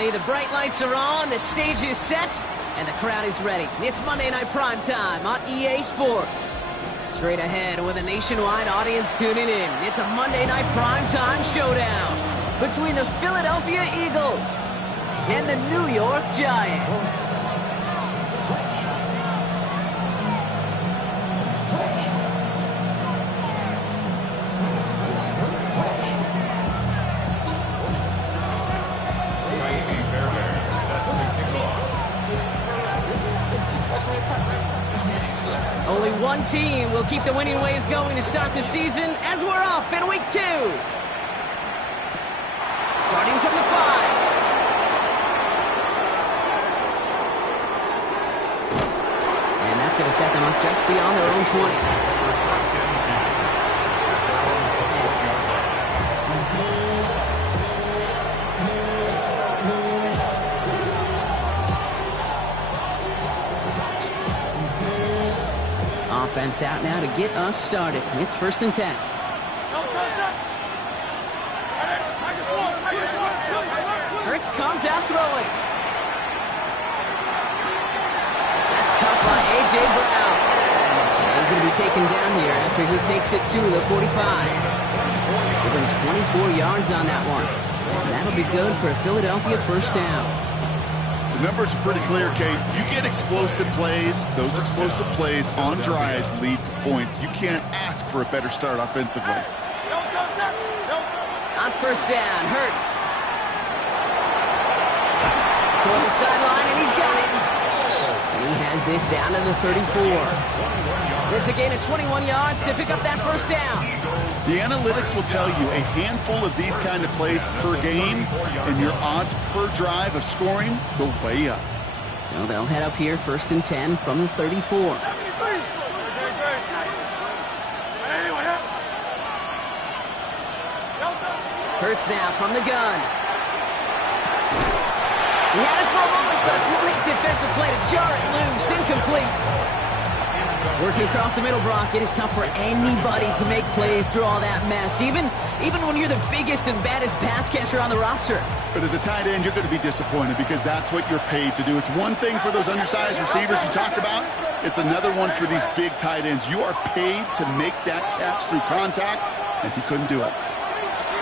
everybody. The bright lights are on, the stage is set, and the crowd is ready. It's Monday Night Primetime on EA Sports. Straight ahead with a nationwide audience tuning in, it's a Monday Night Primetime showdown between the Philadelphia Eagles and the New York Giants. Only one team will keep the winning waves going to start the season as we're off in week 2. Starting from the 5. And that's going to set them up just beyond their own 20. Offense out now to get us started. It's 1st and 10. Hurts comes out throwing. That's caught by A.J. Brown. He's going to be taken down here after he takes it to the 45. Give him 24 yards on that one. And that'll be good for a Philadelphia first down. The numbers are pretty clear, Kate. You get explosive plays. Those explosive plays on drives lead to points. You can't ask for a better start offensively. On first down, Hurts. Toward the sideline, and he's got it. And he has this down to the 34. It's a gain of 21 yards to pick up that first down. The analytics will tell you a handful of these kind of plays per game, and your odds per drive of scoring go way up. So they'll head up here 1st and 10 from the 34. Hurts now from the gun. He had it for a moment, but a great defensive play to jar it loose. Incomplete. Working across the middle, Brock, it is tough for anybody to make plays through all that mess, even when you're the biggest and baddest pass catcher on the roster. But as a tight end, you're going to be disappointed because that's what you're paid to do. It's one thing for those undersized receivers you talked about. It's another one for these big tight ends. You are paid to make that catch through contact, and he couldn't do it.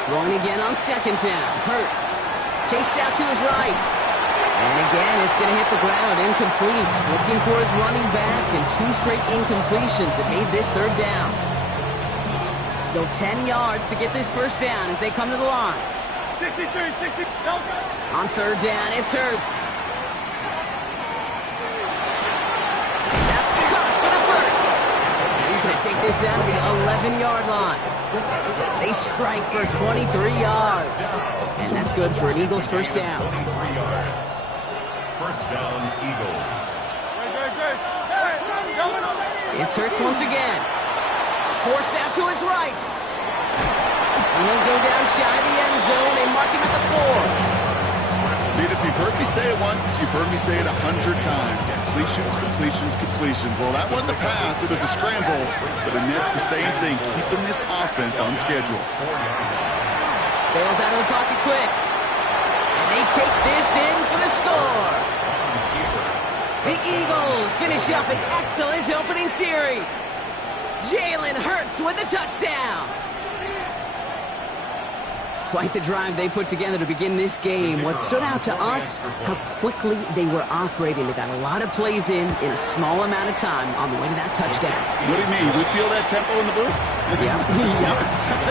Throwing again on 2nd down. Hurts. Chased out to his right. And again, it's going to hit the ground. Incomplete. Looking for his running back, and 2 straight incompletions that made this 3rd down. Still 10 yards to get this first down as they come to the line. 63, 60. On 3rd down, it's Hurts. That's caught for the first. He's going to take this down to the 11-yard line. They strike for 23 yards. And that's good for an Eagles first down. 23 yards. First down, Eagles. It's Hurts once again. Forced out to his right. And he'll go down shy of the end zone. They mark him at the 4. Dude, if you've heard me say it once, you've heard me say it 100 times. Completions, completions, completions. Well, that wasn't a pass. It was a scramble. But it nets the same thing, keeping this offense on schedule. Bails out of the pocket quick. And they take this in for the score. The Eagles finish up an excellent opening series. Jalen Hurts with the touchdown. Quite the drive they put together to begin this game. What stood out to us, how quickly they were operating. They got a lot of plays in a small amount of time on the way to that touchdown. What do you mean? We feel that tempo in the booth? Yeah, yep.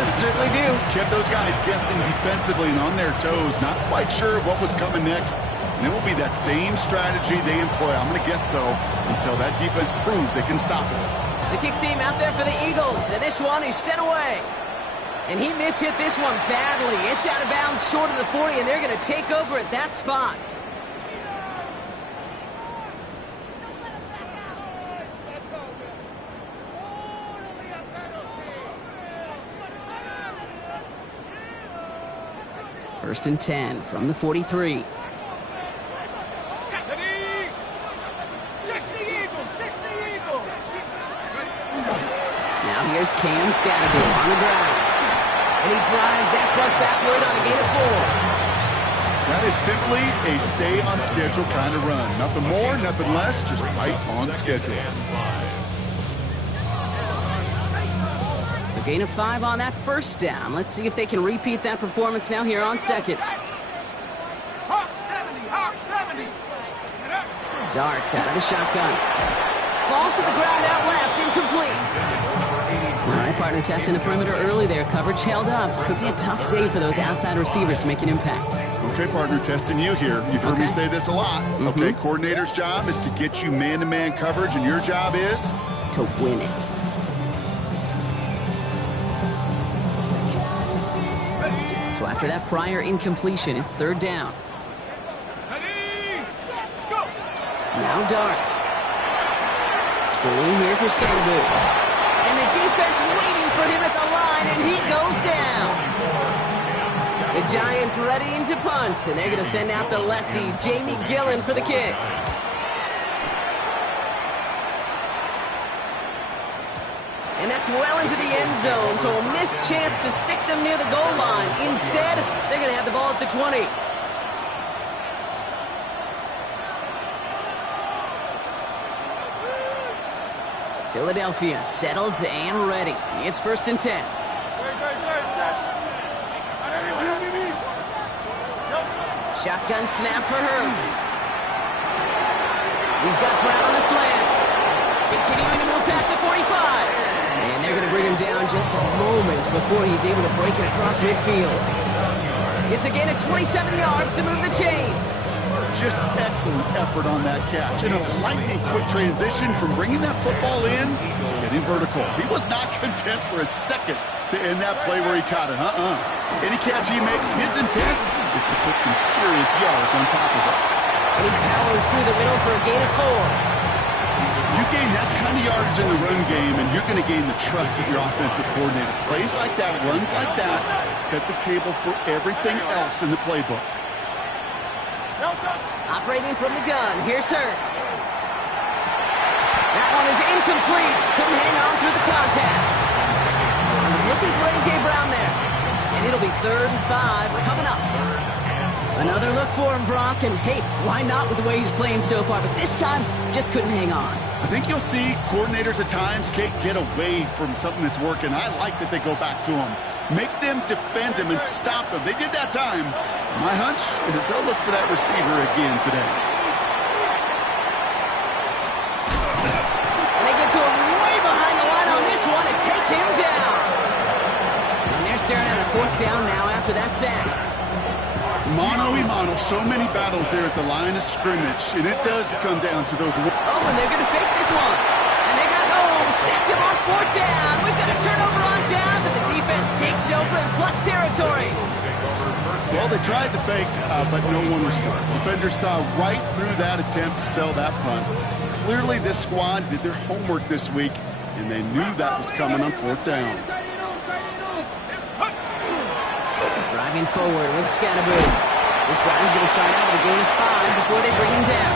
Certainly do. Kept those guys guessing defensively and on their toes, not quite sure what was coming next. And it will be that same strategy they employ, I'm going to guess so, until that defense proves they can stop it. The kick team out there for the Eagles, and this one is sent away. And he mishit this one badly. It's out of bounds short of the 40, and they're going to take over at that spot. First and 10 from the 43. Now here's Cam Scattergood on the ground. And he drives that puck backward on a gain of 4. That is simply a stay on schedule kind of run. Nothing more, nothing less, just right on schedule. So gain of 5 on that first down. Let's see if they can repeat that performance now here on second. Hawk 70, Hawk 70. Darts out of the shotgun. Falls to the ground out left, incomplete. All right, partner testing the perimeter early there. Coverage held up. Could be a tough day for those outside receivers to make an impact. Okay, partner, testing you here. You've heard me say this a lot. Okay, coordinator's job is to get you man-to-man coverage, and your job is? To win it. So after that prior incompletion, it's third down. Now Dart. Screen here for Scandaboo. And the defense waiting for him at the line, and he goes down. The Giants readying to punt, and they're going to send out the lefty, Jamie Gillen, for the kick. And that's well into the end zone, so a missed chance to stick them near the goal line. Instead, they're going to have the ball at the 20. Philadelphia settled and ready. It's 1st and 10. Shotgun snap for Hurts. He's got Brown on the slant. Continuing to move past the 45. And they're going to bring him down just a moment before he's able to break it across midfield. It's a gain of 27 yards to move the chains. Just excellent effort on that catch. And a lightning quick transition from bringing that football in to getting vertical. He was not content for a second to end that play where he caught it. Any catch he makes, his intent is to put some serious yards on top of it. And he powers through the middle for a gain of 4. You gain that kind of yardage in the run game, and you're going to gain the trust of your offensive coordinator. Plays like that, runs like that, set the table for everything else in the playbook. Operating from the gun, here's Hurts. That one is incomplete. Couldn't hang on through the contact. He's looking for A.J. Brown there. And it'll be 3rd and 5 coming up. Another look for him, Brock. And hey, why not with the way he's playing so far? But this time, just couldn't hang on. I think you'll see coordinators at times can't get away from something that's working. I like that they go back to him. Make them defend him and stop him. They did that time. My hunch is they'll look for that receiver again today. And they get to him way behind the line on this one and take him down. And they're staring at a 4th down now after that sack. Mano a mano, so many battles there at the line of scrimmage, and it does come down to those. Oh, and they're going to fake this one. And they got home, sacked him on 4th down. We've got a turnover on downs, and the defense takes over in plus territory. Well, they tried to fake, but no one was for it. Defenders saw right through that attempt to sell that punt. Clearly, this squad did their homework this week, and they knew that was coming on 4th down. Driving forward with Scandaboo. This drive is going to start out with a gain of 5 before they bring him down.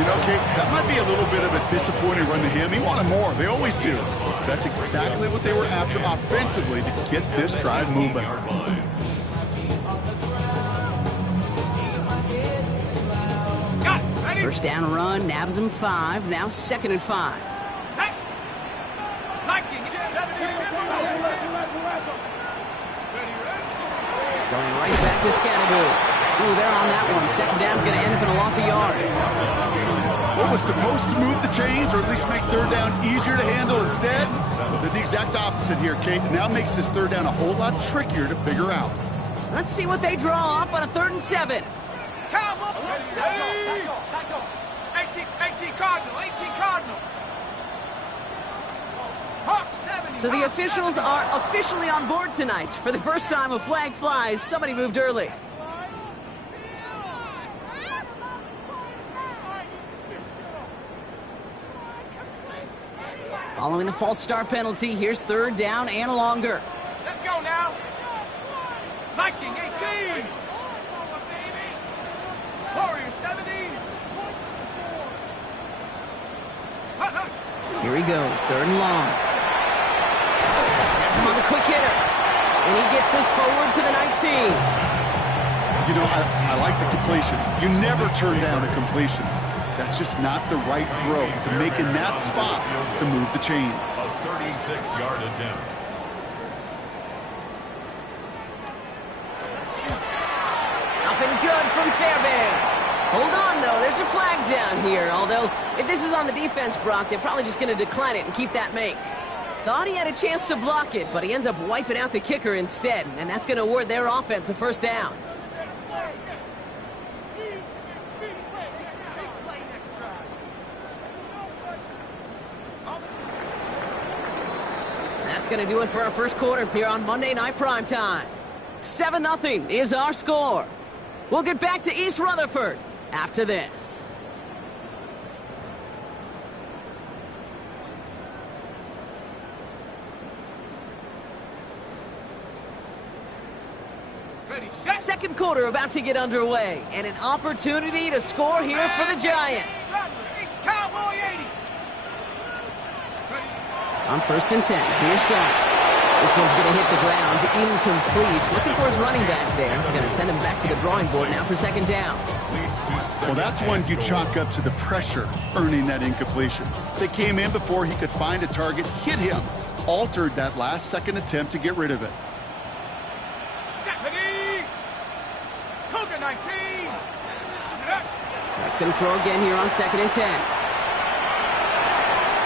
You know, Kate, that might be a little bit of a disappointing run to him. He wanted more. They always do. That's exactly what they were after offensively to get this drive moving. 1st down run, nabs him 5. Now 2nd and 5. Going right back to Scandaboo. Ooh, they're on that one. 2nd down's going to end up in a loss of yards. What was supposed to move the chains, or at least make 3rd down easier to handle instead, did the exact opposite here, Kate. It now makes this 3rd down a whole lot trickier to figure out. Let's see what they draw up on a 3rd and 7. 18 Cardinal, 18 Cardinal. Hawk 70. So the officials are officially on board tonight. For the first time a flag flies, somebody moved early. Following the false start penalty, here's 3rd down and longer. Let's go now. Viking 18. Warrior 70. Here he goes, 3rd and long. That's him on the quick hitter. And he gets this forward to the 19. You know, I like the completion. You never turn down a completion. That's just not the right throw to make in that spot to move the chains. A 36-yard attempt. Up and good from Fairbairn. Hold on, though. There's a flag down here. Although, if this is on the defense, Brock, they're probably just going to decline it and keep that make. Thought he had a chance to block it, but he ends up wiping out the kicker instead, and that's going to award their offense a first down. That's going to do it for our first quarter here on Monday Night Primetime. 7-0 is our score. We'll get back to East Rutherford after this. Ready, set. Second quarter about to get underway, and an opportunity to score here for the Giants. Cowboy 80. On 1st and 10, here's Starks. This one's going to hit the ground, incomplete. Looking for his running back there. Going to send him back to the drawing board now for second down. Well, that's one you chalk up to the pressure earning that incompletion. They came in before he could find a target, hit him, altered that last-second attempt to get rid of it. 70. Cougar 19. That's going to throw again here on 2nd and 10.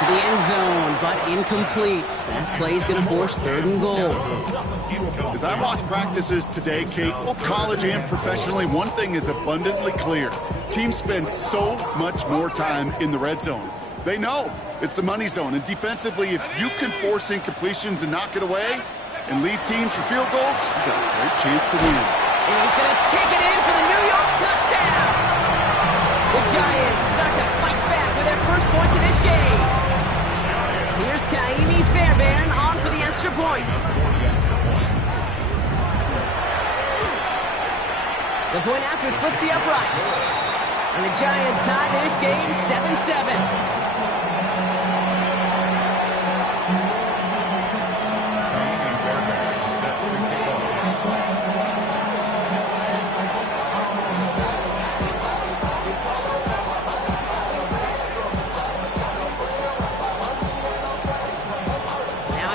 To the end zone, but incomplete. That play's going to force 3rd and goal. As I watch practices today, Kate, both college and professionally, one thing is abundantly clear. Teams spend so much more time in the red zone. They know it's the money zone, and defensively, if you can force incompletions and knock it away and lead teams for field goals, you got a great chance to win. And he's going to take it in for the New York touchdown. The Giants start to fight back with their first points in this game. Here's Kaimi Fairbairn on for the extra point. The point after splits the uprights. And the Giants tie this game 7-7.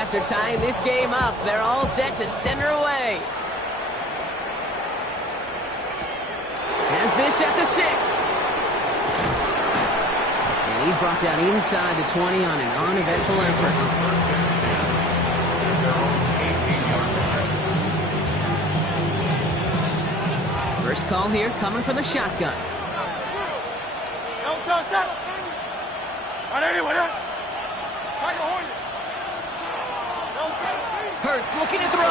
After tying this game up, they're all set to center away. Has this at the 6. And he's brought down inside the 20 on an uneventful effort. First call here coming from the shotgun. Hurts looking to throw.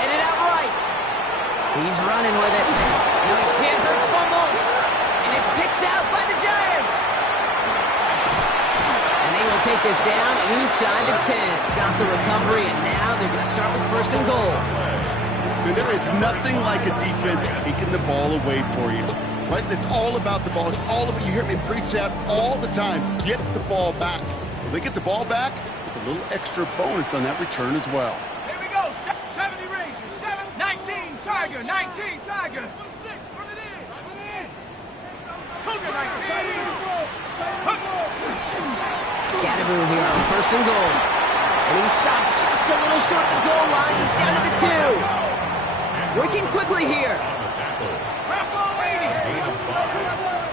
Headed out right. He's running with it. Now he's hit. Hurts fumbles. And it's picked out by the Giants. And they will take this down inside the 10. Got the recovery, and now they're going to start with 1st and goal. And there is nothing like a defense taking the ball away for you. Right? It's all about the ball. It's all about, you hear me preach that all the time. Get the ball back. When they get the ball back, with a little extra bonus on that return as well. Here we go. 70 Rangers. 19 Tiger. 19 Tiger. Cougar 19. Scatterboo here on 1st and goal. And he's stopped just a little short of the goal line. He's down to the 2. Working quickly here.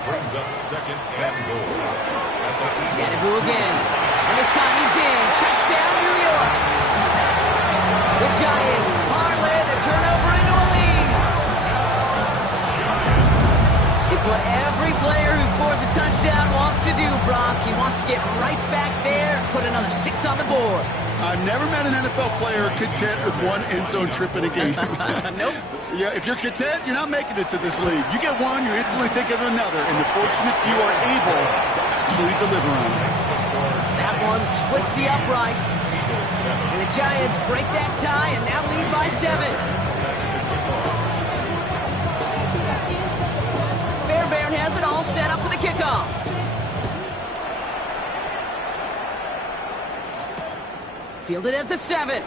Brings up 2nd and goal. Scatterboo again. And this time he's in. Touchdown, New York. The Giants parlay the turnover into a lead. It's what every player who scores a touchdown wants to do, Brock. He wants to get right back there and put another 6 on the board. I've never met an NFL player content with one end zone trip in a game. Nope. Yeah, if you're content, you're not making it to this league. You get one, you're instantly thinking of another, and the fortunate few are able to actually deliver on it. That one splits the uprights. And the Giants break that tie and now lead by 7. Fairbairn has it all set up for the kickoff. Fielded at the 7.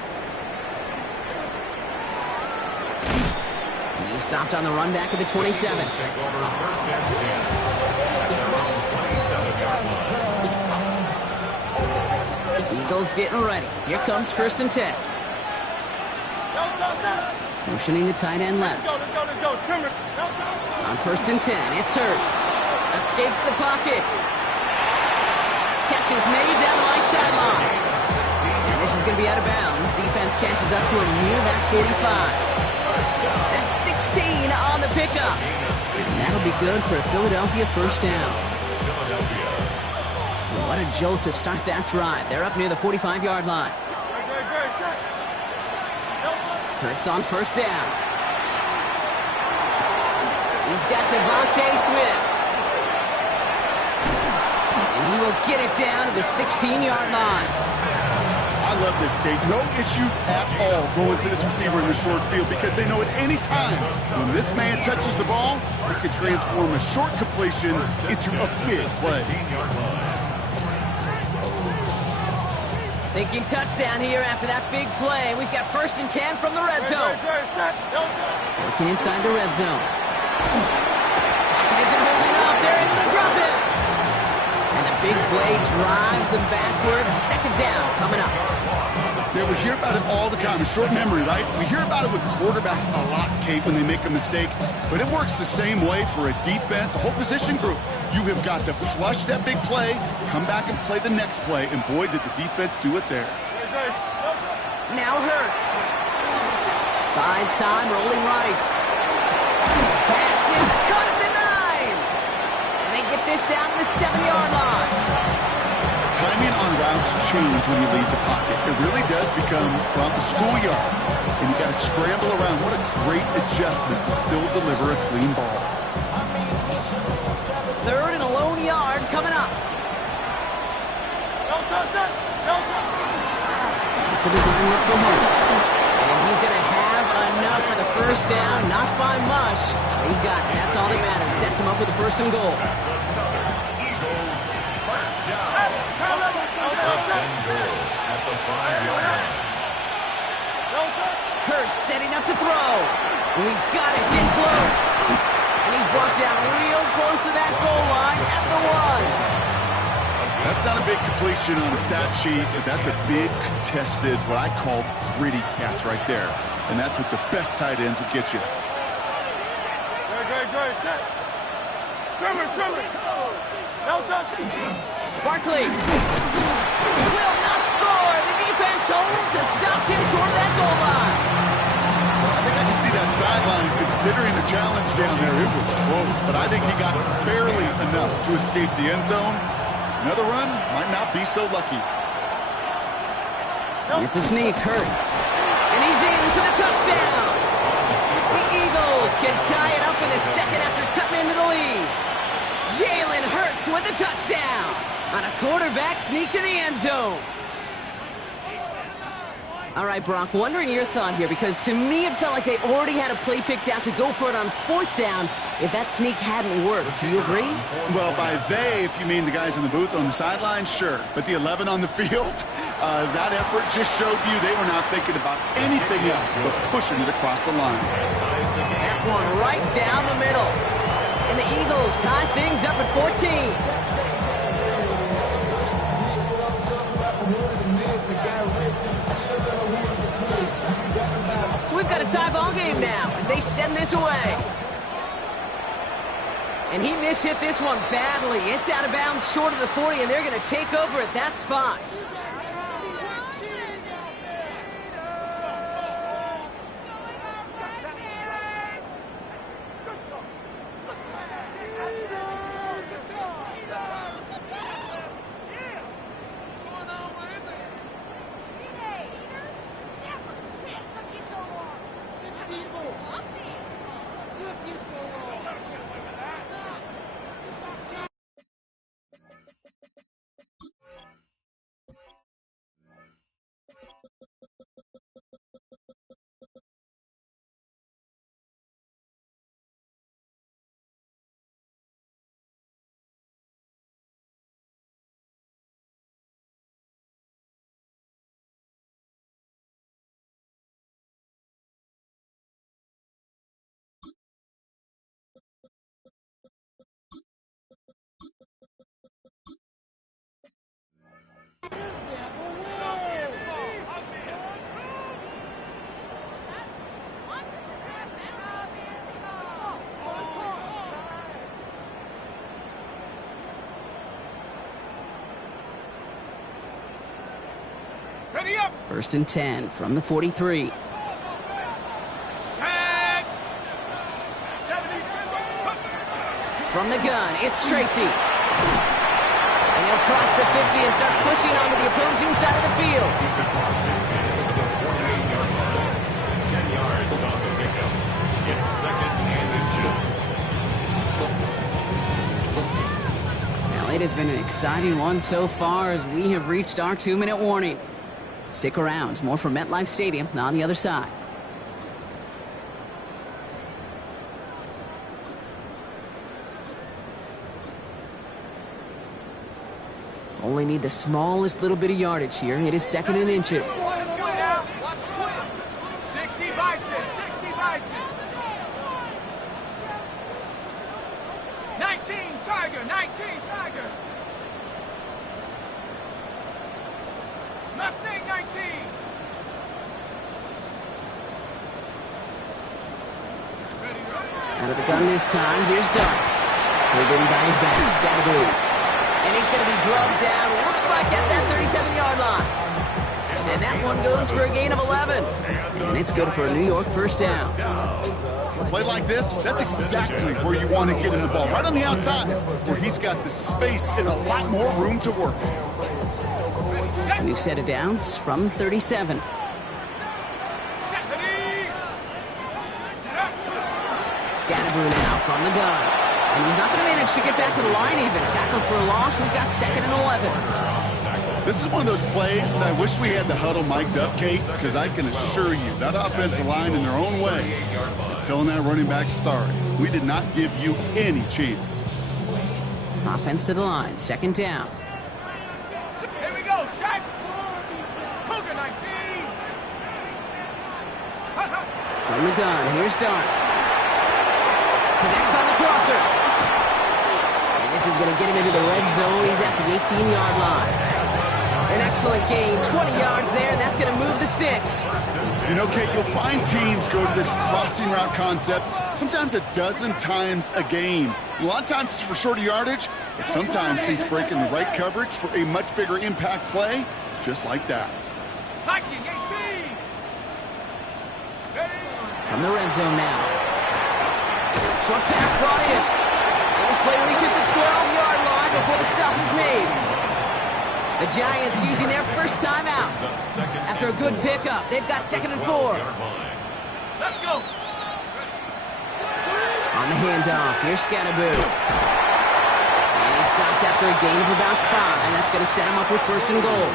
He's stopped on the run back at the 27. Eagles take over first and 10 at their own 27-yard line. Eagles getting ready. Here comes first and 10. Motioning the tight end left. Let's go. Trimmer. On first and 10, it's Hurts. Escapes the pocket. Catch is made down the right sideline. And this is going to be out of bounds. Defense catches up to him near that 45. That's 16 on the pickup. And that'll be good for a Philadelphia first down. What a jolt to start that drive. They're up near the 45-yard line. Hurts on first down. He's got Devontae Smith. And he will get it down to the 16-yard line. I love this, Kate. No issues at all going to this receiver in the short field because they know at any time when this man touches the ball, he can transform a short completion into a big play. Thinking touchdown here after that big play. We've got first and 10 from the red zone. Working inside the red zone. Pocket isn't holding up. They're able to drop it. And the big play drives them backwards. Second down coming up. Yeah, we hear about it all the time. A short memory, right? We hear about it with quarterbacks a lot, Kate, when they make a mistake. But it works the same way for a defense, a whole position group. You have got to flush that big play, come back and play the next play, and boy, did the defense do it there. Now Hurts. Buys time, rolling right. Pass is cut at the 9. And they get this down to the 7-yard line. Timing on routes change when you leave the pocket. It really does become, well, the schoolyard. And you got to scramble around. What a great adjustment to still deliver a clean ball. Third and a lone yard coming up. It's a design look for Hurts. And he's going to have enough for the first down. Not by much. He got it. That's all that matters. Sets him up with a first and goal. At the 5-yard line. Hurts setting up to throw. He's got it. It's in close. And he's brought down real close to that goal line at the 1. That's not a big completion on the stat sheet, but that's a big contested, what I call gritty catch right there. And that's what the best tight ends will get you. Trimmer. Barkley will not score. The defense holds and stops him short of that goal line. I think I can see that sideline considering the challenge down there. It was close, but I think he got barely enough to escape the end zone. Another run might not be so lucky. It's a sneak, Hurts. And he's in for the touchdown. The Eagles can tie it up in the second after cutting into the lead. Jalen Hurts with the touchdown on a quarterback sneak to the end zone. All right, Brock, wondering your thought here, because to me it felt like they already had a play picked out to go for it on fourth down if that sneak hadn't worked. Do you agree? Well, by they, if you mean the guys in the booth on the sideline, sure. But the 11 on the field, that effort just showed you they were not thinking about anything else but pushing it across the line. That one right down the middle. And the Eagles tie things up at 14. So we've got a tie ball game now as they send this away. And he mishit this one badly. It's out of bounds short of the 40, and they're going to take over at that spot. Ready up. 1st and 10 from the 43. Set. 72. From the gun, it's Tracy. And he'll cross the 50 and start pushing onto the opposing side of the field. He's across midfield to the 48-yard line. 10 yards on the pickup. It's 2nd and inches. Now, it has been an exciting one so far as we have reached our 2-minute warning. Stick around. More from MetLife Stadium on the other side. Only need the smallest little bit of yardage here. It is 2nd and inches. Let's go now. 60 Bison. 60 Bison. 19 Tiger. 19 Tiger. Mustang 19. Out of the gun this time. Here's Dart. Pulled in by his back. Scatterboo. And he's going to be drugged down. Looks like at that 37-yard line. And that one goes for a gain of 11. And it's good for a New York 1st down. A play like this, that's exactly where you want to get him the ball. Right on the outside, where he's got the space and a lot more room to work. A new set of downs from 37. Scatterboo now from the gun. And he's not going to manage to get back to the line even. Tackled for a loss. We've got 2nd and 11. This is one of those plays that I wish we had the huddle mic'd up, Kate, because I can assure you that offensive line in their own way is telling that running back, sorry, we did not give you any chance. Offense to the line. 2nd down. Here we go. Shot. Cougar 19. From the gun. Here's Dart. Connects on the crosser. And this is going to get him into the red zone. He's at the 18-yard line. An excellent gain. 20 yards there, and that's going to move the sticks. You know, Kate, you'll find teams go to this crossing route concept sometimes a dozen times a game. A lot of times it's for shorter yardage, but sometimes teams break in the right coverage for a much bigger impact play, just like that. Viking 18. From the red zone now. Short pass brought in. And this play reaches the 12-yard line before the stop is made. The Giants using their first timeout. After a good pickup, they've got 2nd and 4. Let's go. On the handoff, here's Scatterboo. And he's stopped after a gain of about 5, and that's going to set him up with 1st and goal.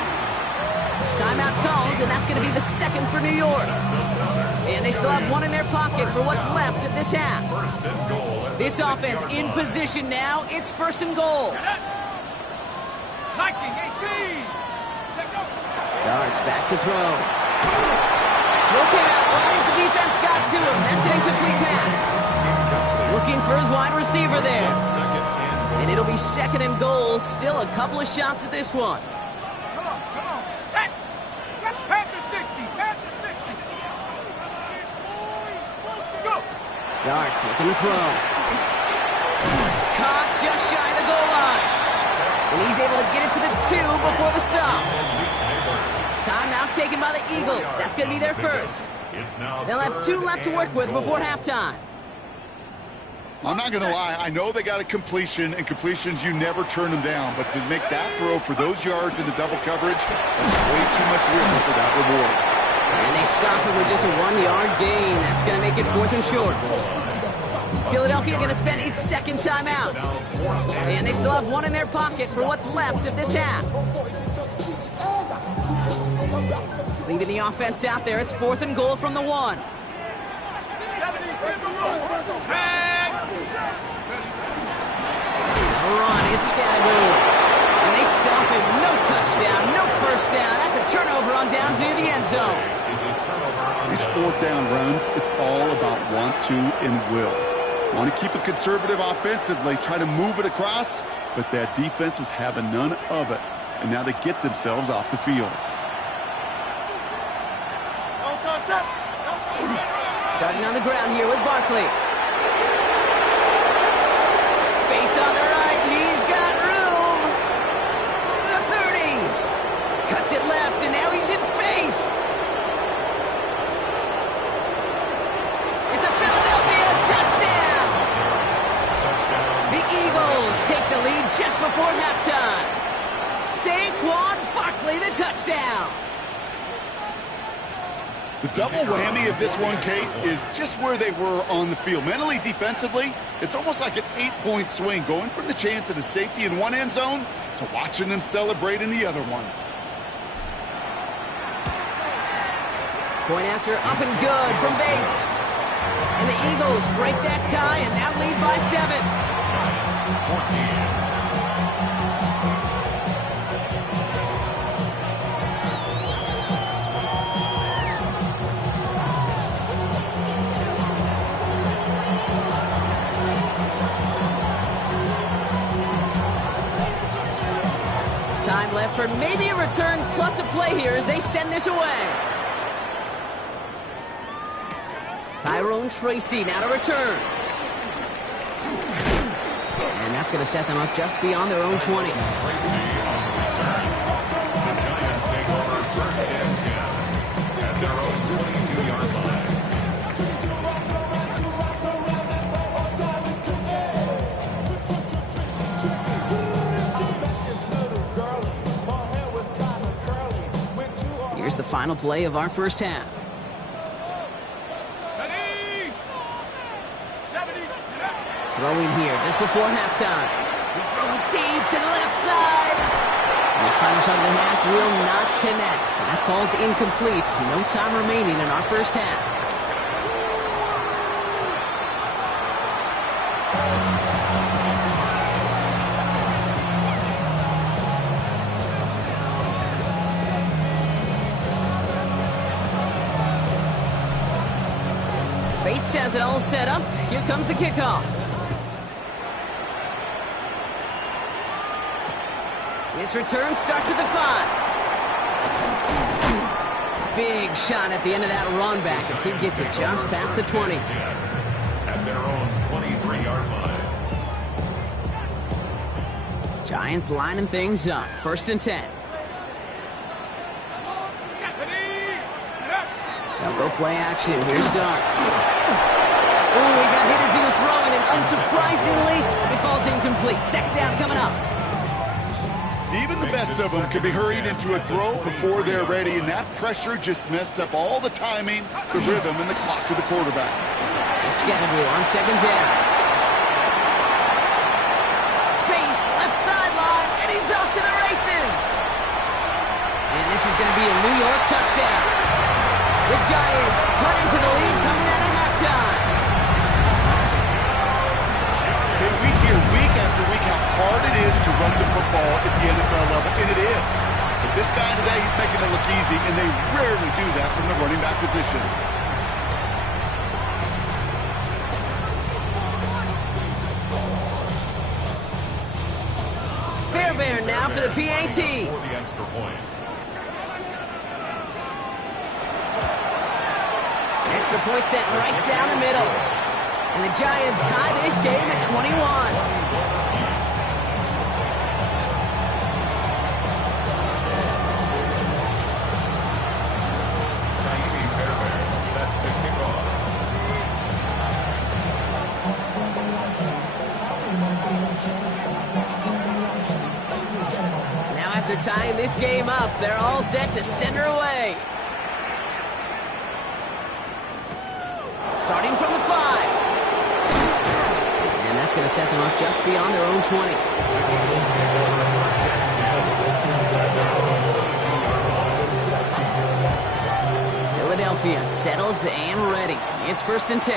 Timeout called, and that's going to be the 2nd for New York. And they still have one in their pocket for what's left of this half. This offense in position now. It's 1st and goal. Viking 18. Darts back to throw. Throw came out wide as the defense got to him. That's an incomplete pass. Looking for his wide receiver there. And it'll be 2nd and goal. Still a couple of shots at this one. Come on. Set. Panther 60. Panther 60. Let's go. Darts looking to throw. Caught just shy of the goal line. And he's able to get it to the 2 before the stop. Timeout taken by the Eagles. That's going to be their first. They'll have 2 left to work with before halftime. I'm not going to lie. I know they got a completion, and completions, you never turn them down. But to make that throw for those yards into double coverage, that's way too much risk for that reward. And they stop it with just a 1-yard gain. That's going to make it 4th and short. Philadelphia going to spend its 2nd timeout. And they still have 1 in their pocket for what's left of this half. Leaving the offense out there. It's 4th and goal from the 1. Run, it's Scatterboo. And they stop him. No touchdown, no 1st down. That's a turnover on downs near the end zone. These 4th down runs, it's all about want to and will. Want to keep it conservative offensively, try to move it across, but that defense was having none of it. And now they get themselves off the field. Starting on the ground here with Barkley. Space on the right. He's got room. The 30. Cuts it left, and now he's in space. Eagles take the lead just before halftime. Saquon Barkley, the touchdown. The double whammy of this one, Kate, is just where they were on the field. Mentally, defensively, it's almost like an 8-point swing, going from the chance at a safety in one end zone to watching them celebrate in the other one. Point after up and good from Bates. And the Eagles break that tie and now lead by 7. Giants, 14. Time left for maybe a return plus a play here as they send this away. Tyrone Tracy now to return. And that's going to set them up just beyond their own 20. Tracy on the return. The Giants take over first and 10 at their own 22-yard line. Here's the final play of our first half. Throwing here just before halftime. He's throwing deep to the left side. And this final shot of the half will not connect. That falls incomplete. No time remaining in our first half. Bates has it all set up. Here comes the kickoff. This return starts at the 5. Big shot at the end of that run back as he gets it just past the 20. At their own 23-yard line. Giants lining things up. 1st and 10. They'll go play action. Here's Dart. Ooh, he got hit as he was throwing, and unsurprisingly, it falls incomplete. 2nd down coming up. Even the best of them could be hurried into a throw before they're ready, and that pressure just messed up all the timing, the rhythm, and the clock of the quarterback. It's Scatterby on 2nd down. Space, left sideline, and he's off to the races. And this is going to be a New York touchdown. The Giants cut into the lead coming out of halftime. We hear week after week how hard it is to run the football at the NFL level, and it is. But this guy today, he's making it look easy, and they rarely do that from the running back position. Fairbairn now for the PAT. For the extra point. Extra point set right down the middle. And the Giants tie this game at 21. Naimi Fairbairn set to kick off. Now after tying this game up, they're all set to send her away. Starting from the 5. And that's going to set them up just beyond their own 20. Philadelphia settled and ready. It's 1st and 10.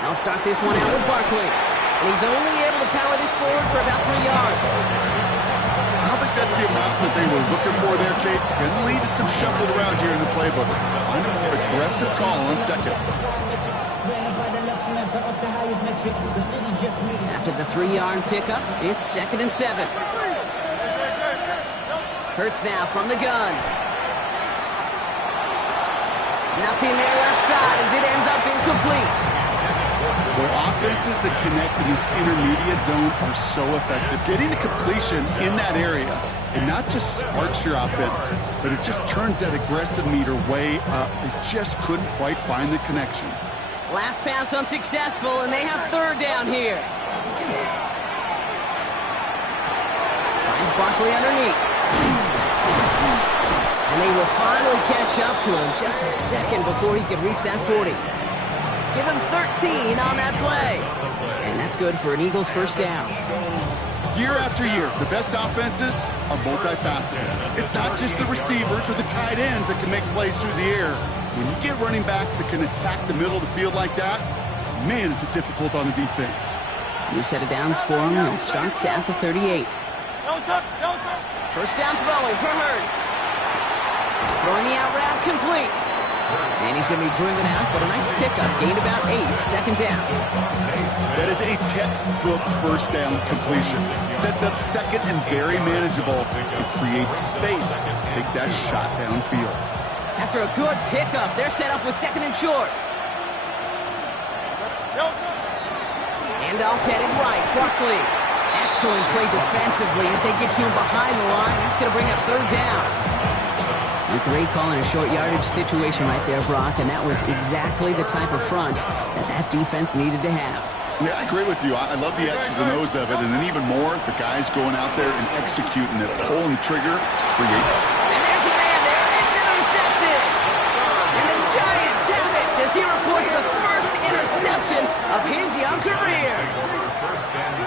They'll start this one out with Barkley. And he's only able to power this forward for about 3 yards. I don't think that's the amount that they were looking for there, Kate. Going to lead to some shuffling around here in the playbook. Find a more aggressive call on 2nd. After the 3-yard pickup, it's 2nd and 7. Hurts now from the gun. Nothing there left side as it ends up incomplete. Well, offenses that connect in this intermediate zone are so effective. Getting a completion in that area, and not just sparks your offense, but it just turns that aggressive meter way up. They just couldn't quite find the connection. Last pass unsuccessful, and they have third down here. Finds Barkley underneath. And they will finally catch up to him just a second before he could reach that 40. Give him 13 on that play. And that's good for an Eagles first down. Year after year, the best offenses are multifaceted. It's not just the receivers or the tight ends that can make plays through the air. When you get running backs that can attack the middle of the field like that, man, is it difficult on the defense. New set of downs for him, and starts at the 38. First down throwing for Hurts. Throwing the out route complete. And he's going to be driven out, but a nice pickup. Gained about 8, second down. That is a textbook first down completion. Sets up second and very manageable and creates space to take that shot downfield. After a good pickup, they're set up with second and short. Handoff headed right. Barkley. Excellent play defensively as they get to him behind the line. That's going to bring up third down. A great call in a short yardage situation right there, Brock, and that was exactly the type of front that defense needed to have. Yeah, I agree with you. I love the X's and O's of it, and then even more, the guys going out there and executing it, pulling the trigger to create. And there's a man there. It's intercepted. And the Giants have it as he reports the first interception of his young career.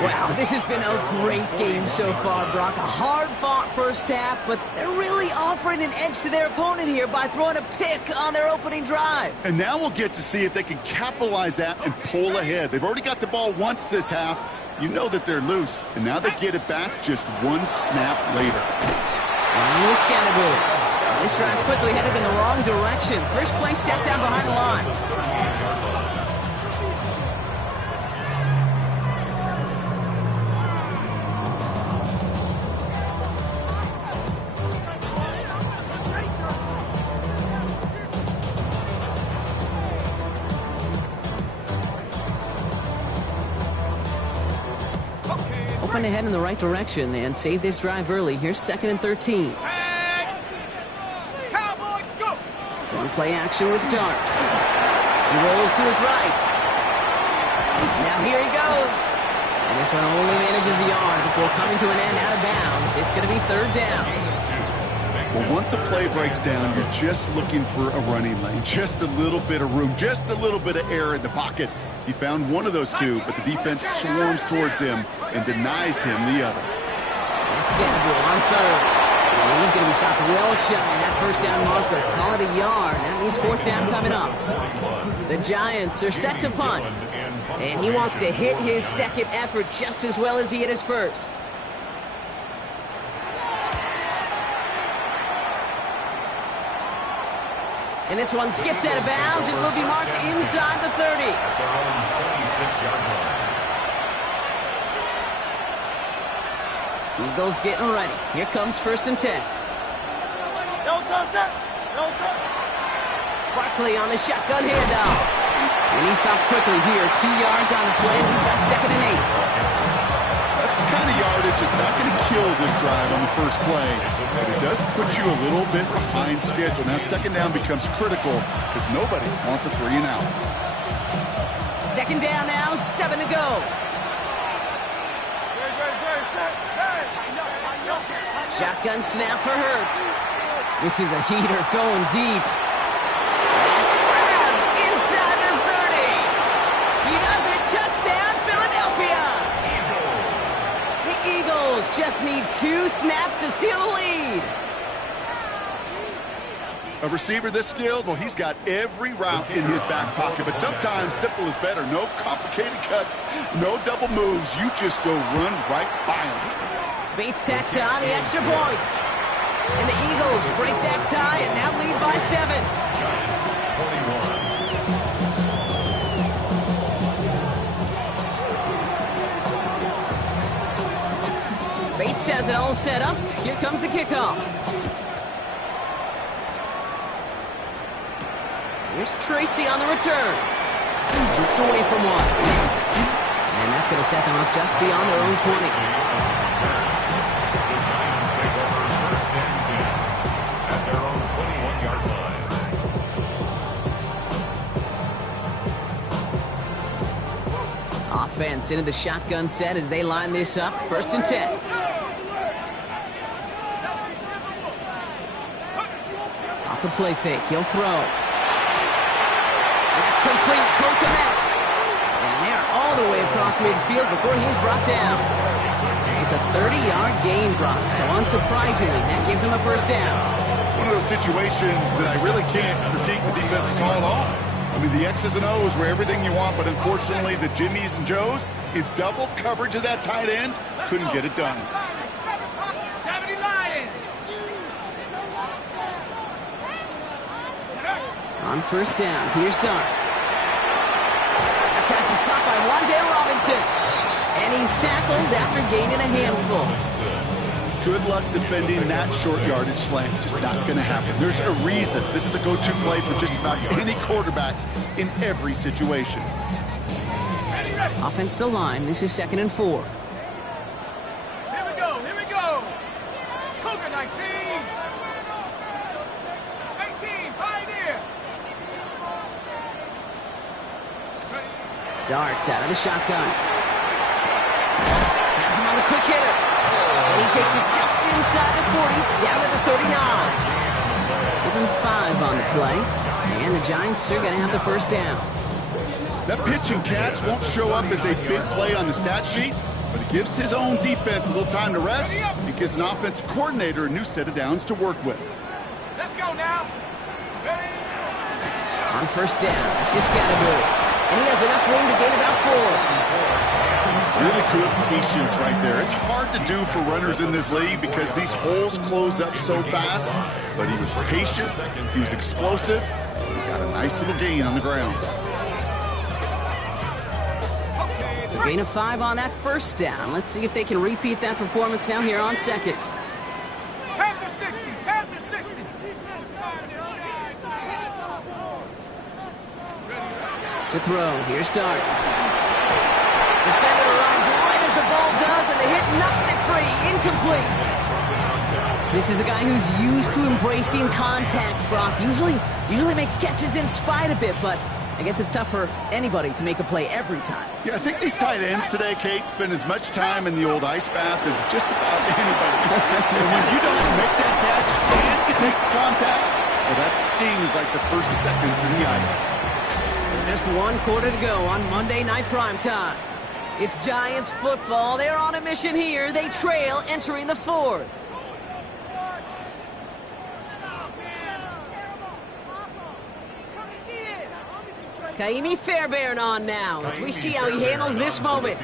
Wow, this has been a great game so far, Brock. A hard-fought first half, but they're really offering an edge to their opponent here by throwing a pick on their opening drive. And now we'll get to see if they can capitalize that and pull ahead. They've already got the ball once this half. You know that they're loose, and now they get it back just one snap later. Running with Scattergood. This drive's quickly headed in the wrong direction. First play set down behind the line. To head in the right direction and save this drive early. Here's second and 13. Cowboys, go! Going play action with Dart. He rolls to his right. Now here he goes. And this one only manages a yard before coming to an end out of bounds. It's going to be third down. Well, once a play breaks down, you're just looking for a running lane. Just a little bit of room, just a little bit of air in the pocket. He found one of those two, but the defense swarms towards him and denies him the other. It's Scattergood on third. And he's going to be stopped well shy. That first down marker. Call it a yard. That means fourth down coming up. The Giants are set to punt. And he wants to hit his second effort just as well as he hit his first. And this one skips out of bounds and will be marked inside the 30. At their own 26-yard line. Eagles getting ready. Here comes first and 10. Barkley on the shotgun handoff. And he stopped quickly here. 2 yards on the play. We've got second and 8. That's the kind of yardage. It's not going to kill this drive on the first play, but it does put you a little bit behind schedule. Now second down becomes critical because nobody wants a 3 and out. Second down now, 7 to go. Shotgun snap for Hurts. This is a heater going deep. That's grabbed inside the 30. He does it. Touchdown, Philadelphia. The Eagles just need 2 snaps to steal the lead. A receiver this skilled, well, he's got every route in his back pocket, but sometimes simple is better. No complicated cuts, no double moves. You just go run right by him. Bates tacks on the extra point. And the Eagles break that tie and now lead by 7. Bates has it all set up. Here comes the kickoff. Here's Tracy on the return. Jukes away from one. And that's going to set them up just beyond their own 20. At their own 21-yard line. Offense into the shotgun set as they line this up. 1st and 10. Off the play fake. He'll throw. That's complete. Cole Kmet. And they're all the way across midfield before he's brought down. It's a 30-yard gain, Brock. So unsurprisingly, that gives him a 1st down. It's one of those situations that I really can't critique the defensive call at all. I mean, the X's and O's were everything you want, but unfortunately, the Jimmies and Joes, in double coverage of that tight end, couldn't get it done. 70 Lions. On 1st down, here's Dart. That pass is caught by Wan'Dale Robinson. And he's tackled after gaining a handful. Good luck defending that short yardage slant. Just not going to happen. There's a reason. This is a go-to play for just about any quarterback in every situation. Offense to line. This is 2nd and 4. Here we go. Here we go. Cougar 19. 18. Pioneer. Darts out of the shotgun. Has him on the quick hitter. And he takes it just inside the 40, down to the 39. Give him 5 on the play. And the Giants are going to have the 1st down. That pitch and catch won't show up as a big play on the stat sheet, but it gives his own defense a little time to rest. It gives an offensive coordinator a new set of downs to work with. Let's go now. Ready? On 1st down, it's Scatterboo. And he has enough room to gain about 4. Really good patience right there. It's hard to do for runners in this league because these holes close up so fast. But he was patient, he was explosive, and he got a nice little gain on the ground. So gain of 5 on that 1st down. Let's see if they can repeat that performance now here on 2nd. Panther 60. Panther 60. To throw, here's Dart. Defender arrives right as the ball does, and the hit knocks it free. Incomplete. This is a guy who's used to embracing contact, Brock. Usually makes catches in spite of it, but I guess it's tough for anybody to make a play every time. Yeah, I think these tight ends today, Kate, spend as much time in the old ice bath as just about anybody. And when you don't make that catch and you take the contact, well, that stings like the first seconds in the ice. So just 1 quarter to go on Monday Night Primetime. It's Giants football. They're on a mission here. They trail entering the 4th. Kaimi Fairbairn on now as we see how he handles this moment.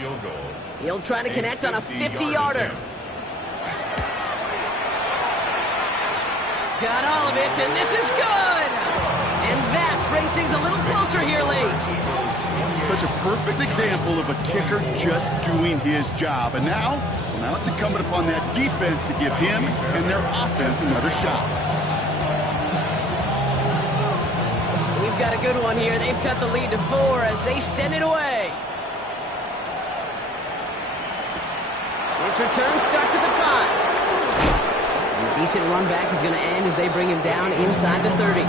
He'll try to connect on a 50-yarder. Got all of it, and this is good! And that brings things a little closer here late. Such a perfect example of a kicker just doing his job. And now it's incumbent upon that defense to give him and their offense another shot. We've got a good one here. They've cut the lead to 4 as they send it away. This return starts at the 5. A decent run back is going to end as they bring him down inside the 30.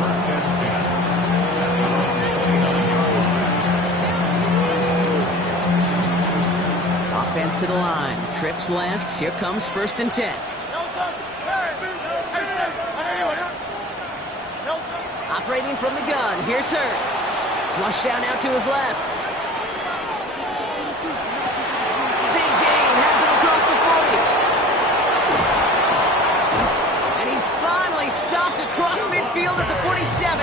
Offense to the line. Trips left. Here comes 1st and 10. Operating from the gun. Here's Hurts. Flush down out to his left. Big gain. Has him across the 40. And he's finally stopped across midfield at the 47.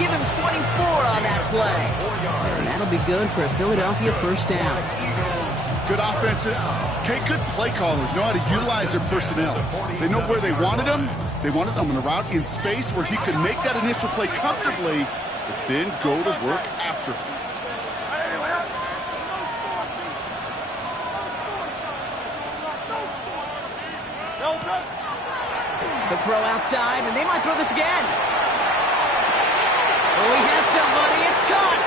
Give him 24 on that play. And that'll be good for a Philadelphia 1st down. Good offenses. Okay, good play callers know how to utilize their personnel. They know where they wanted them. They wanted them on a route in space where he could make that initial play comfortably, but then go to work after. The throw outside, and they might throw this again. Oh, he has somebody. It's caught.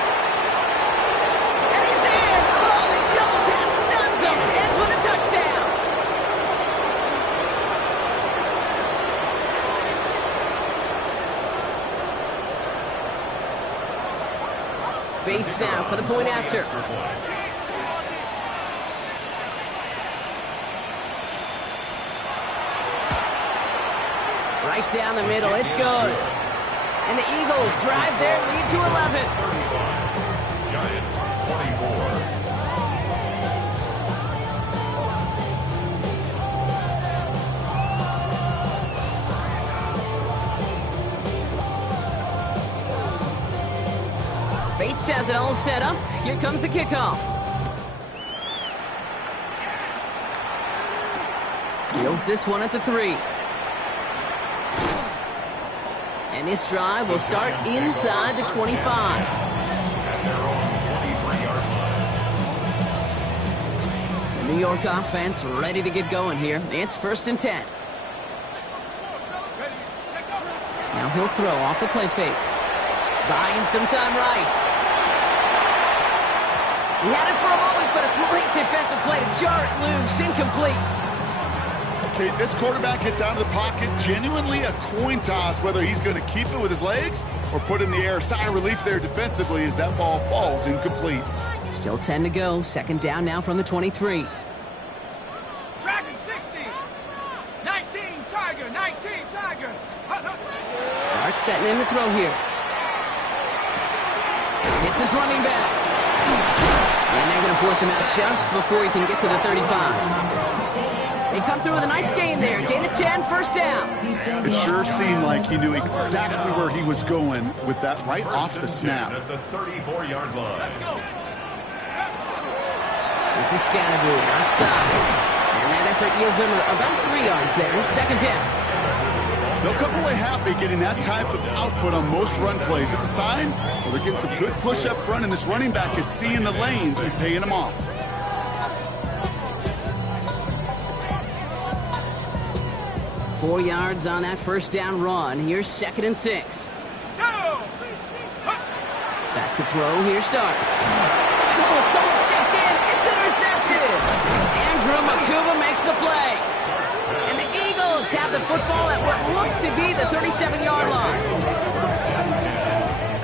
And he's in. Oh, the double pass stuns him. It ends with a touchdown. Bates now for the point after. right down the middle. It's good. And the Eagles drive their lead to 11. 35. Giants 24. Bates has it all set up. Here comes the kickoff. Fields this one at the 3. And this drive will start inside the 25. At their own 23-yard line. The New York offense ready to get going here. It's 1st and 10. Now he'll throw off the play fake. Buying some time right. He had it for a moment, but a great defensive play to jar it loose. Incomplete. Okay, this quarterback gets out of the pocket. Genuinely a coin toss whether he's going to keep it with his legs or put in the air. Sigh of relief there defensively as that ball falls incomplete. Still 10 to go. 2nd down now from the 23. Dragon 60. 19 Tiger. 19 Tiger. Dart setting in the throw here. Hits his running back. And they're going to force him out just before he can get to the 35. They come through with a nice gain there. Gain of 10, 1st down. It sure seemed like he knew exactly where he was going with that right off the snap. At the 34-yard line. This is Scattergood, offside. And that effort yields him about 3 yards there. 2nd down. They'll come away happy getting that type of output on most run plays. It's a sign well, they're getting some good push up front, and this running back is seeing the lanes and paying them off. Four yards on that 1st down run. Here's 2nd and 6. Back to throw. Here starts. Oh, someone stepped in. It's intercepted. Andrew Makuba makes the play. And the Eagles have the football at what looks to be the 37-yard line.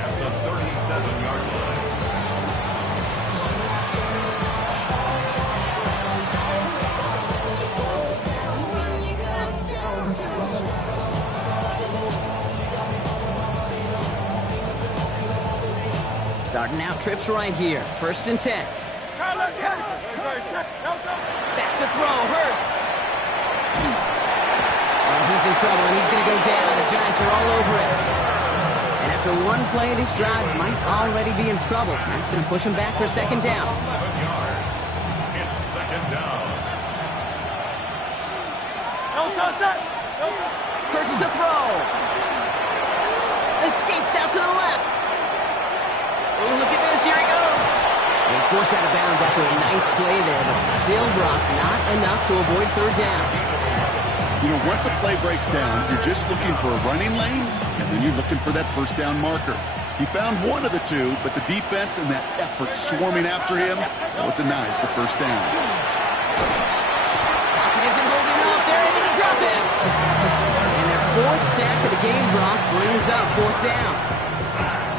At the 37-yard line. Starting out trips right here. 1st and 10. Back to throw. Hurts. Oh, he's in trouble, and he's going to go down. The Giants are all over it. And after one play, this drive might already be in trouble. That's going to push him back for 2nd down. 11 yards. It's 2nd down. Hurts to throw. Escapes out to the left. Oh, look at this. Here he goes. And he's forced out of bounds after a nice play there, but still, Brock, not enough to avoid 3rd down. You know, once a play breaks down, you're just looking for a running lane, and then you're looking for that 1st down marker. He found one of the two, but the defense and that effort swarming after him, well, it denies the 1st down. Pocket isn't holding up. They're able to drop it. And their 4th sack of the game, Brock, brings up 4th down.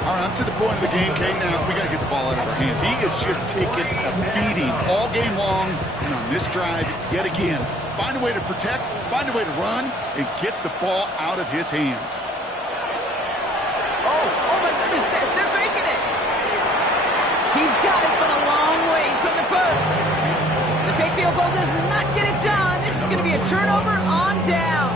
All right, I'm to the point of the game, Kate. Now, we got to get the ball out of our hands. He is just taking a beating all game long, and on this drive, yet again, find a way to protect, find a way to run, and get the ball out of his hands. Oh my goodness, they're faking it. He's got it, but a long ways from the 1st. The fake field goal does not get it done. This is going to be a turnover on downs.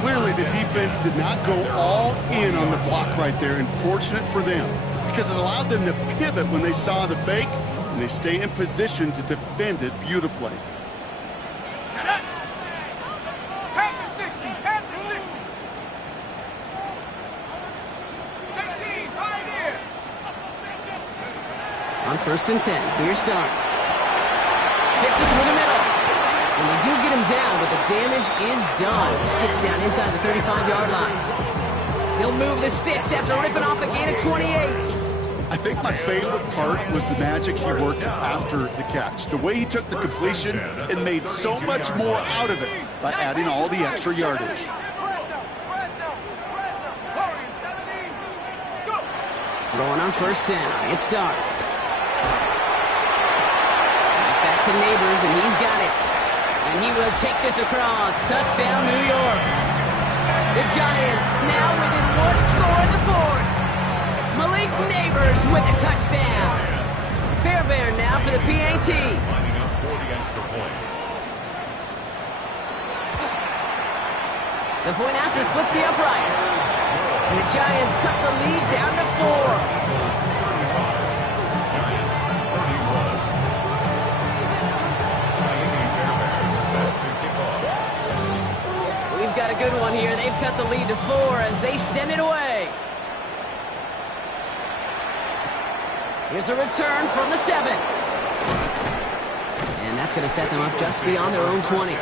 Clearly, the defense did not go all in on the block right there, and fortunate for them, because it allowed them to pivot when they saw the fake, and they stay in position to defend it beautifully. Panther 60. Panther 60. 13. Pioneer. On 1st and 10, here starts. Fits it through the middle. And they do get him down, but the damage is done. He skips down inside the 35-yard line. He'll move the sticks after ripping off a gain of 28. I think my favorite part was the magic he worked after the catch. The way he took the completion and made so much more out of it by adding all the extra yardage. Throwing on 1st down. It starts. Back to Neighbors, and he's got it. And he will take this across. Touchdown, New York. The Giants now within one score in the fourth. Malik Neighbors with the touchdown. Fairbairn now for the PAT. Lining up for the extra point. The point after splits the uprights. And the Giants cut the lead down to 4. Giants 31. Miami Fairbairn set to kick off. We've got a good one here. They've cut the lead to 4 as they send it away. Here's a return from the 7. And that's going to set them up just beyond their own 20.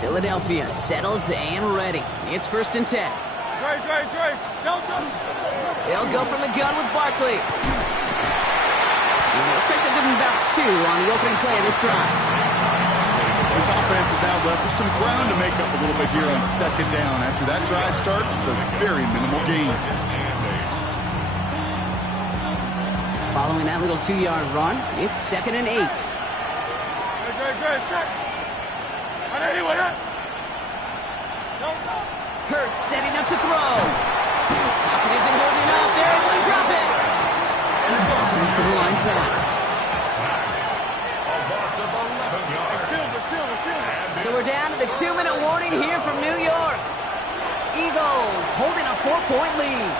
Philadelphia settled and ready. It's 1st and 10. Great. They'll go from the gun with Barkley. Looks like they're giving about 2 on the opening play of this drive. This offense is now left with some ground to make up a little bit here on 2nd down after that drive starts with a very minimal gain. Following that little 2-yard run, it's 2nd and 8. Great. Hurts setting up to throw. Pocket isn't holding up. They're able to drop it. Offensive line fast. A loss of 11 yards. So we're down to the 2-minute warning here from New York. Eagles holding a 4-point lead.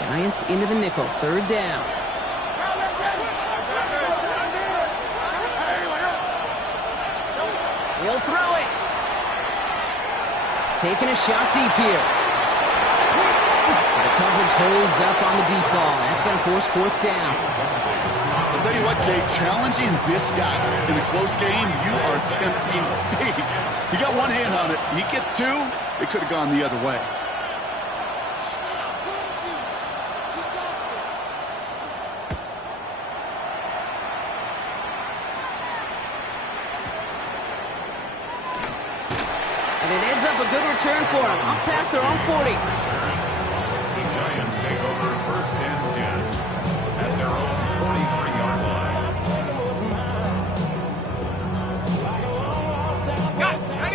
Giants into the nickel, 3rd down. He'll throw it. Taking a shot deep here. The coverage holds up on the deep ball. That's going to force 4th down. I'll tell you what, Kate, challenging this guy in a close game, you are tempting fate. He got one hand on it. He gets 2. It could have gone the other way. And it ends up a good return for them. Up past their own 40. The Giants take over 1st and 10 at their own 43-yard line.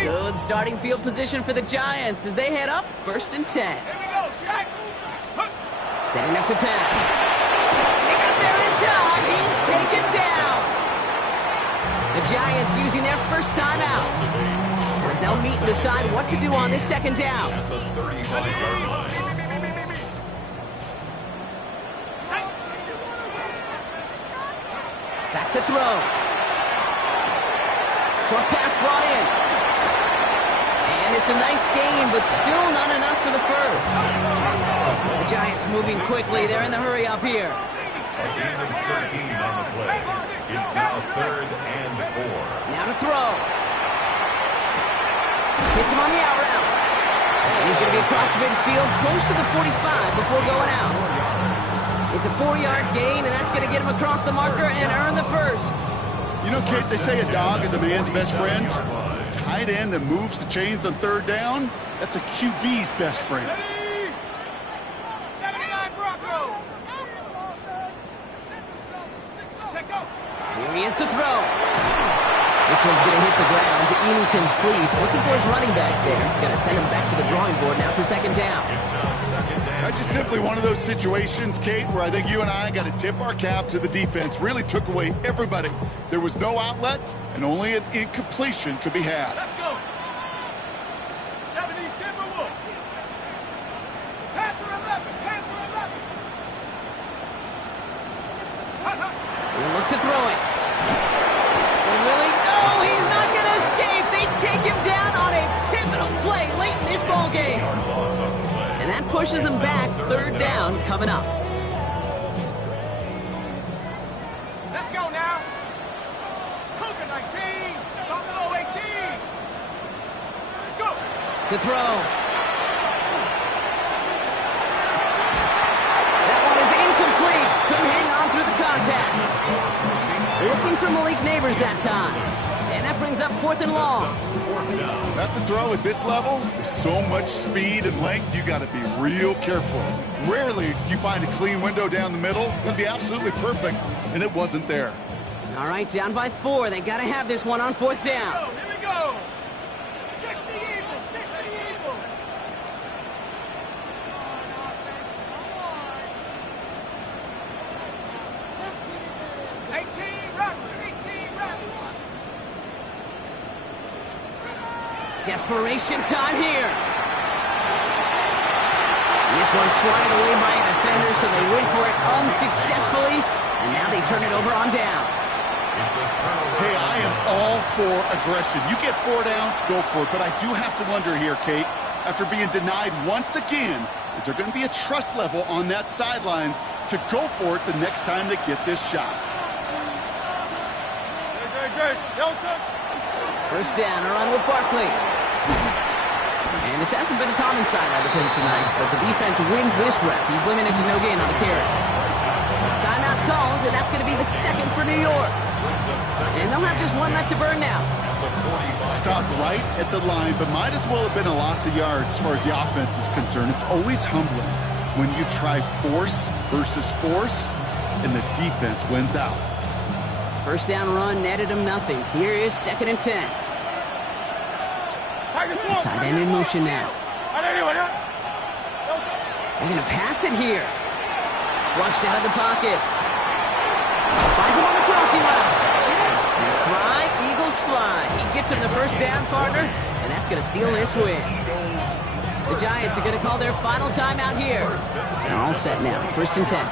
Good starting field position for the Giants as they head up 1st and 10. Setting up to pass. They got there in time. He's taken down. The Giants using their first time out. As they'll meet and decide what to do on this 2nd down. At the 35-yard line. Back to throw. Short pass brought in. And it's a nice gain, but still not enough for the first. The Giants moving quickly. They're in the hurry up here. A gain of 13 on the play. It's now 3rd and 4. Now to throw. Hits him on the out route. And he's going to be across midfield, close to the 45 before going out. It's a 4-yard gain, and that's going to get him across the marker and earn the first. You know, Kate, they say a dog is a man's best friend. Tight end that moves the chains on 3rd down, that's a QB's best friend. 79 Bronco. Here he is to throw. This one's going to hit the ground, incomplete. Looking for his running back there. Going to send him back to the drawing board now for 2nd down. It's now 2nd down. That's just simply one of those situations, Kate, where I think you and I got to tip our cap to the defense. Really took away everybody. There was no outlet, and only an incompletion could be had. Let's go. 70 Timberwolves. Panther 11. He'll look to throw it. And Willie, no, he's not going to escape. They take him down on a pivotal play late in this ball game. Loss on the play. And that pushes him back. 3rd down coming up. Let's go now. Cougar 19. Buffalo 18. Let's go. To throw. That one is incomplete. Couldn't hang on through the contact. Looking for Malik Neighbors that time. And that brings up 4th and long. That's a throw at this level. With so much speed and length, you got to be real careful. Rarely do you find a clean window down the middle. It'd be absolutely perfect, and it wasn't there. All right, down by 4. They got to have this one on 4th down. Here we go. 60 Eagles, 60 Eagles. 18 Raptors, 18 Raptors. Desperation time here. And this one's swatted away by a defender, so they went for it unsuccessfully. And now they turn it over on downs. Hey, I am all for aggression. You get 4 downs, go for it. But I do have to wonder here, Kate, after being denied once again, is there going to be a trust level on that sidelines to go for it the next time they get this shot? First down, a run with Barkley. And this hasn't been a common sideline with him tonight, but the defense wins this rep. He's limited to no gain on the carry. Timeout called, and that's going to be the second for New York. And they'll have just one left to burn now. Stopped right at the line, but might as well have been a loss of yards as far as the offense is concerned. It's always humbling when you try force versus force, and the defense wins out. First down run netted him nothing. Here is 2nd and 10. Tight end in motion now. They're going to pass it here. Flushed out of the pocket. Finds him on the crossing route. And fly, Eagles fly. He gets him the first down, partner, and that's going to seal this win. The Giants are going to call their final timeout here. They're all set now. 1st and 10.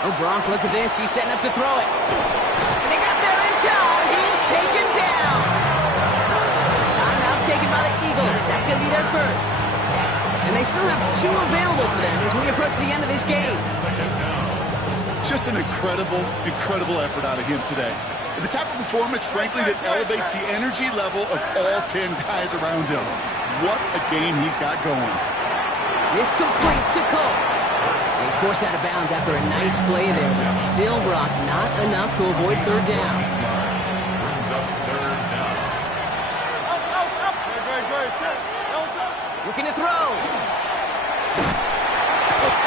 Oh, Gronk, look at this. He's setting up to throw it. And they got there in time. He's taken down. Timeout taken by the Eagles. That's going to be their first. And they still have 2 available for them as we approach the end of this game. Just an incredible, incredible effort out of him today. And the type of performance, frankly, that elevates the energy level of all 10 guys around him. What a game he's got going. This complete to Cole. He's forced out of bounds after a nice play there, but still, Brock, not enough to avoid 3rd down. Looking to throw.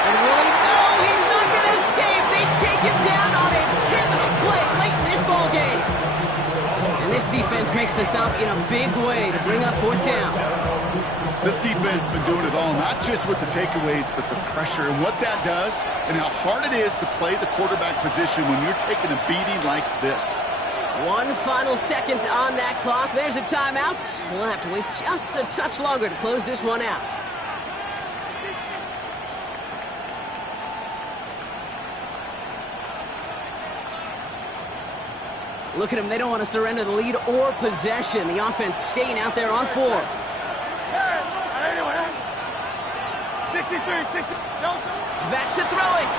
And really, no, he's not going to escape. They take him down on a pivotal play late in this ball game. And this defense makes the stop in a big way to bring up 4th down. This defense has been doing it all, not just with the takeaways, but the pressure and what that does and how hard it is to play the quarterback position when you're taking a beating like this. 1 final second on that clock. There's a timeout. We'll have to wait just a touch longer to close this one out. Look at them. They don't want to surrender the lead or possession. The offense staying out there on 4. 63, 60. Back to throw it.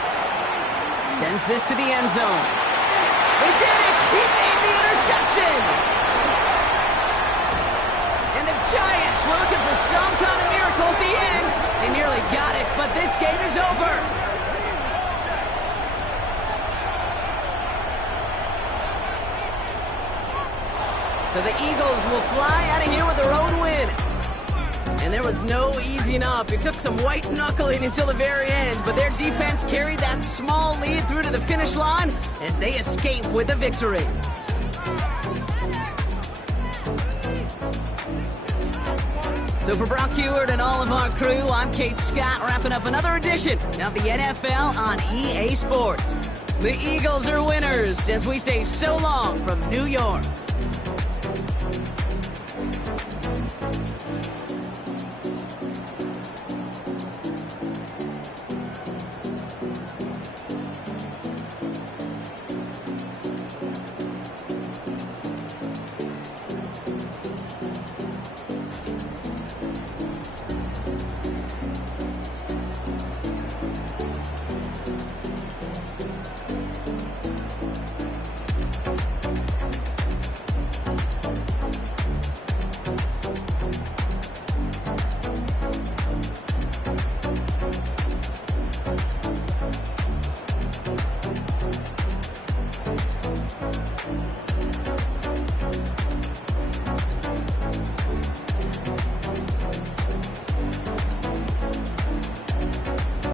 Sends this to the end zone. He did it! He made the interception! And the Giants were looking for some kind of miracle at the end. They nearly got it, but this game is over. So the Eagles will fly out of here with their own win. And there was no easing up. It took some white knuckling until the very end, but their defense carried that small lead through to the finish line as they escape with a victory. So for Brock Huard and all of our crew, I'm Kate Scott, wrapping up another edition of the NFL on EA Sports. The Eagles are winners as we say so long from New York.